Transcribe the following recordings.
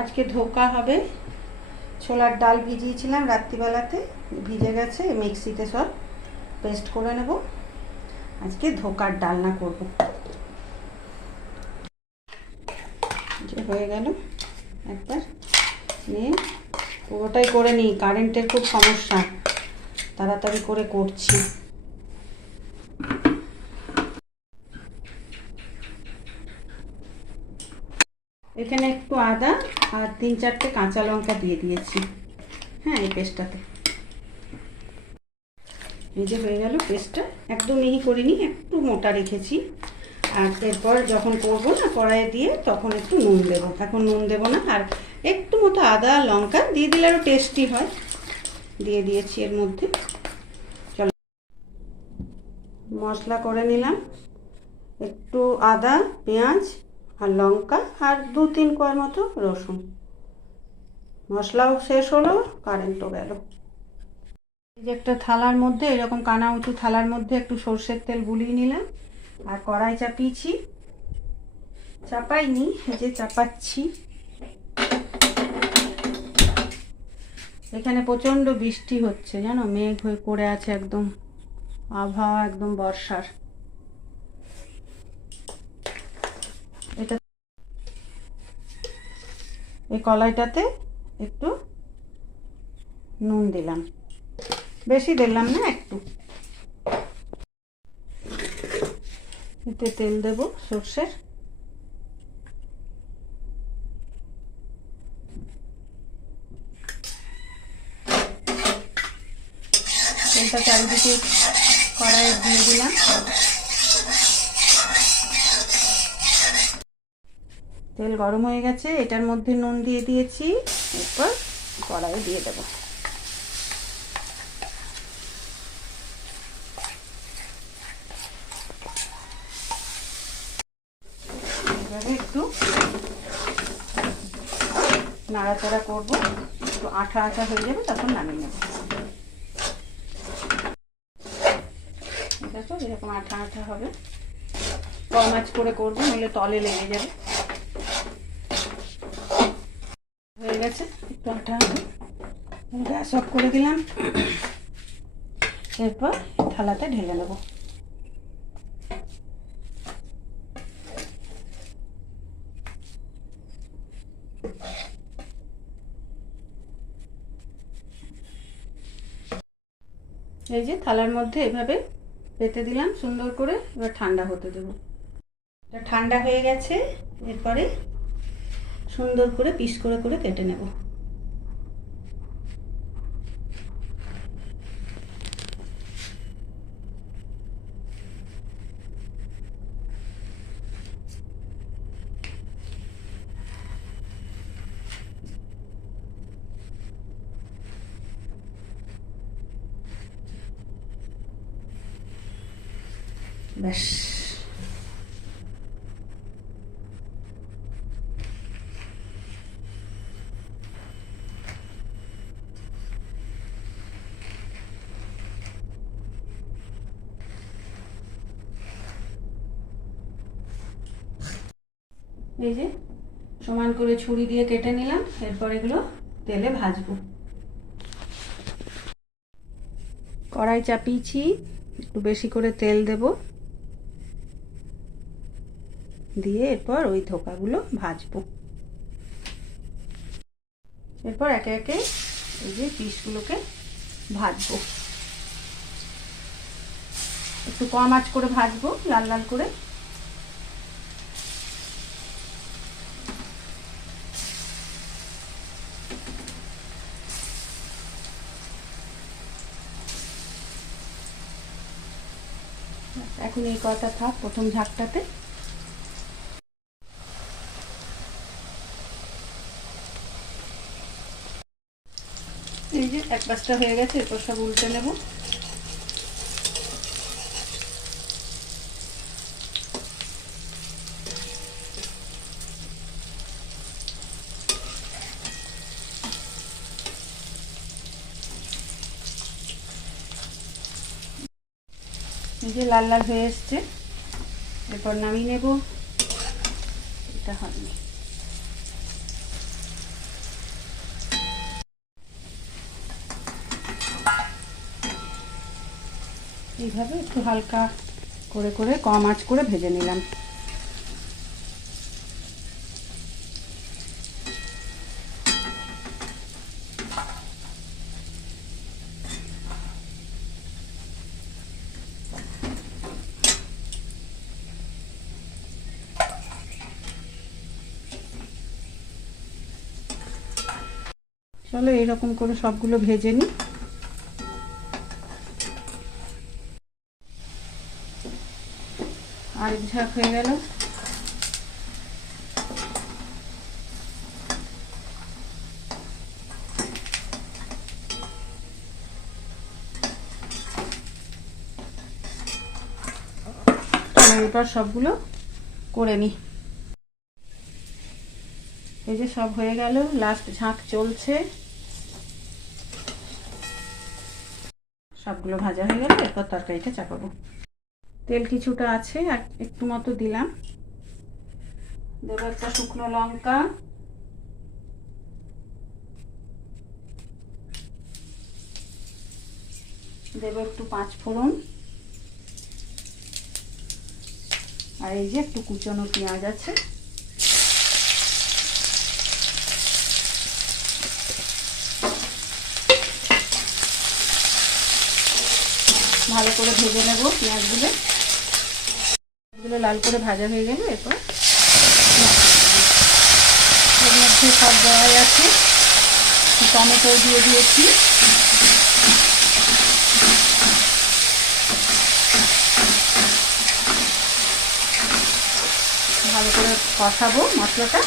আজকে ধোকা হবে। ছোলার ডাল ভিজিয়েছিলাম রাত্রিবেলাতে, ভিজে গেছে, মিক্সিতে সব পেস্ট করে নেব। আজকে ধোকার ডালনা করব। যে হয়ে গেল, একবার নিয়ে পুরোটাই করে নিই। কারেন্টের খুব সমস্যা, তাড়াতাড়ি করে করছি। এখানে একটু আদা আর 3-4টে কাঁচা লঙ্কা দিয়ে দিয়েছি। হ্যাঁ, এই পেস্টটাতে এই যে হয়ে গেল পেস্টটা। একদম মিহি করিনি, একটু মোটা রেখেছি। আর এরপর যখন করবো না কড়াইয়ে দিয়ে, তখন একটু নুন দেবো। এখন নুন দেবো না, আর একটু মতো আদা লঙ্কা দিয়ে দিলে আরও টেস্টি হয়। দিয়ে দিয়েছি এর মধ্যে। চলো মশলা করে নিলাম। একটু আদা, পেঁয়াজ আর লঙ্কা আর 2-3 কোয়া মতো রসুন। মশলাও শেষ হলো, কারেন্টও গেল। এই যে একটা থালার মধ্যে, এরকম কানা উঁচু থালার মধ্যে একটু সর্ষের তেল গুলিয়ে নিলাম। আর কড়াই চাপিয়েছি, চাপাইনি, এই যে চাপাচ্ছি। এখানে প্রচণ্ড বৃষ্টি হচ্ছে জানো, মেঘ হয়ে পড়ে আছে, একদম আবহাওয়া একদম বর্ষার। এটা এই কড়াইটাতে একটু নুন দিলাম, বেশি দিলাম না, একটু। এতে তেল দেব সর্ষের। তেলটা চারিদিকে কড়াইয়ে দিয়ে দিলাম। তেল গরম হয়ে গেছে, এটার মধ্যে নুন দিয়ে দিয়েছি। এরপর কড়াইয়ে দিয়ে দেবো। এবারে একটু নাড়াচাড়া করবো, একটু আঠা আঠা হয়ে যাবে, তখন নামিয়ে নেব। দেখো এরকম আঠা আঠা হবে। কম আঁচ করে করবো, নইলে তলে লেগে যাবে। হয়ে গেছে, একটু আঠা আঠা। গ্যাস অফ করে দিলাম। এরপর থালাতে ঢেলে নেব। এই যে থালার মধ্যে এভাবে পেতে দিলাম সুন্দর করে। এবার ঠান্ডা হতে দেব। এটা ঠান্ডা হয়ে গেছে। এরপরে সুন্দর করে পিস করে করে কেটে নেব। ব্যাস, এই যে সমান করে ছুরি দিয়ে কেটে নিলাম। এরপর এগুলো তেলে ভাজবো। কড়াই চাপিয়েছি, একটু বেশি করে তেল দেব, দিয়ে এরপর ওই ধোকাগুলো ভাজবো। এরপর একে একে এই যে পিসগুলোকে ভাজবো। একটু কম আঁচ করে ভাজবো, লাল লাল করে। এখন এই কটা থাক প্রথম ঝাঁকটাতে। এই যে এক পাশটা হয়ে গেছে, এরপর সব উল্টে নেব। এই যে লাল লাল হয়ে এসছে, এরপর নামিয়ে নেব। এটা হয়নি। এইভাবে একটু হালকা করে করে কম আঁচ করে ভেজে নিলাম। চলো এইরকম করে সবগুলো ভেজে নিই। আরেক ঝাঁক হয়ে গেল। এবার সবগুলো করে নিই। এই যে সব হয়ে গেল, লাস্ট ঝাঁক চলছে। সবগুলো ভাজা হয়ে গেল, এরপর তরকারিটা চাপাবো। তেল কিছুটা আছে, আর একটু মতো দিলাম। দেবো একটা শুকনো লঙ্কা, দেবো একটু 5 ফোড়ন, আর এই যে একটু কুচনো পেঁয়াজ আছে। ভালো করে ভেজে নেব পেঁয়াজগুলো। লাল করে ভাজা হয়ে গেলে এরপর এর মধ্যে সব দেওয়াই আছে। টমেটো দিয়ে দিয়েছি, ভালো করে কষাবো মশলাটা।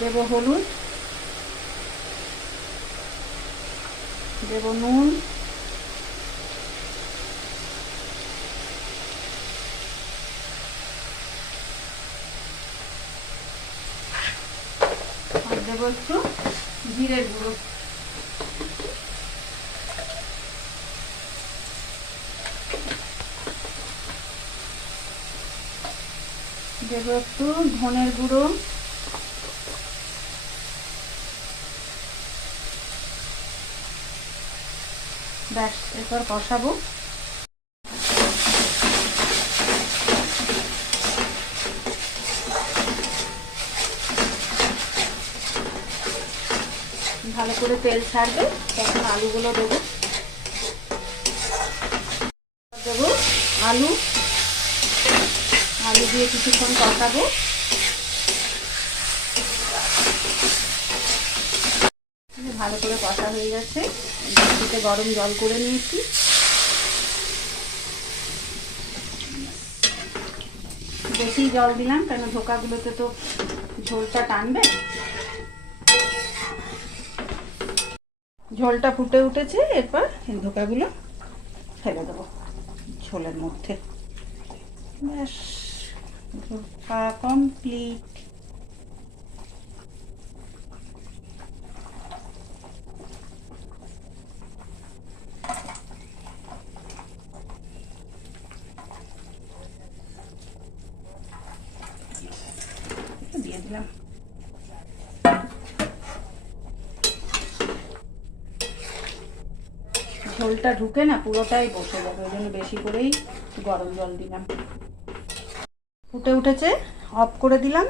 দেব হলুদ, দেব নুন, আর দেবো একটু জিরের গুঁড়ো। দেব একটু ধনের গুঁড়ো, ব্যাস এরপর কষাবো। ভালো করে তেল ছাড়বে, তখন আলুগুলো দেবো। দেবো আলু, আলু দিয়ে কিছুক্ষণ কষাবো। ভালো করে কষা হয়ে গেছে, বাটিতে গরম জল করে নিয়েছি। বেশি জল দিলাম, কেন ধোকাগুলোতে তো ঝোলটা টানবে। ঝোলটা ফুটে উঠেছে, এরপর এই ধোকাগুলো ফেলে দেবো ঝোলের মধ্যে। ব্যাস ধোকা কমপ্লিট। দিয়ে দিলাম। ঝোলটা ঢুকে না পুরোটাই বসে যাবে, ওই জন্য বেশি করেই গরম জল দিলাম। ফুটে উঠেছে, অফ করে দিলাম।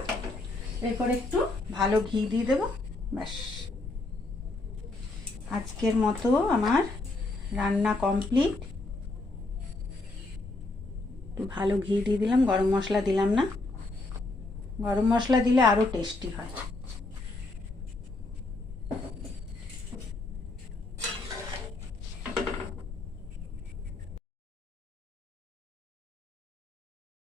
এরপর একটু ভালো ঘি দিয়ে দেবো। ব্যাস আজকের মতো আমার রান্না কমপ্লিট। একটু ভালো ঘি দিয়ে দিলাম, গরম মশলা দিলাম না। গরম মশলা দিলে আরও টেস্টি হয়।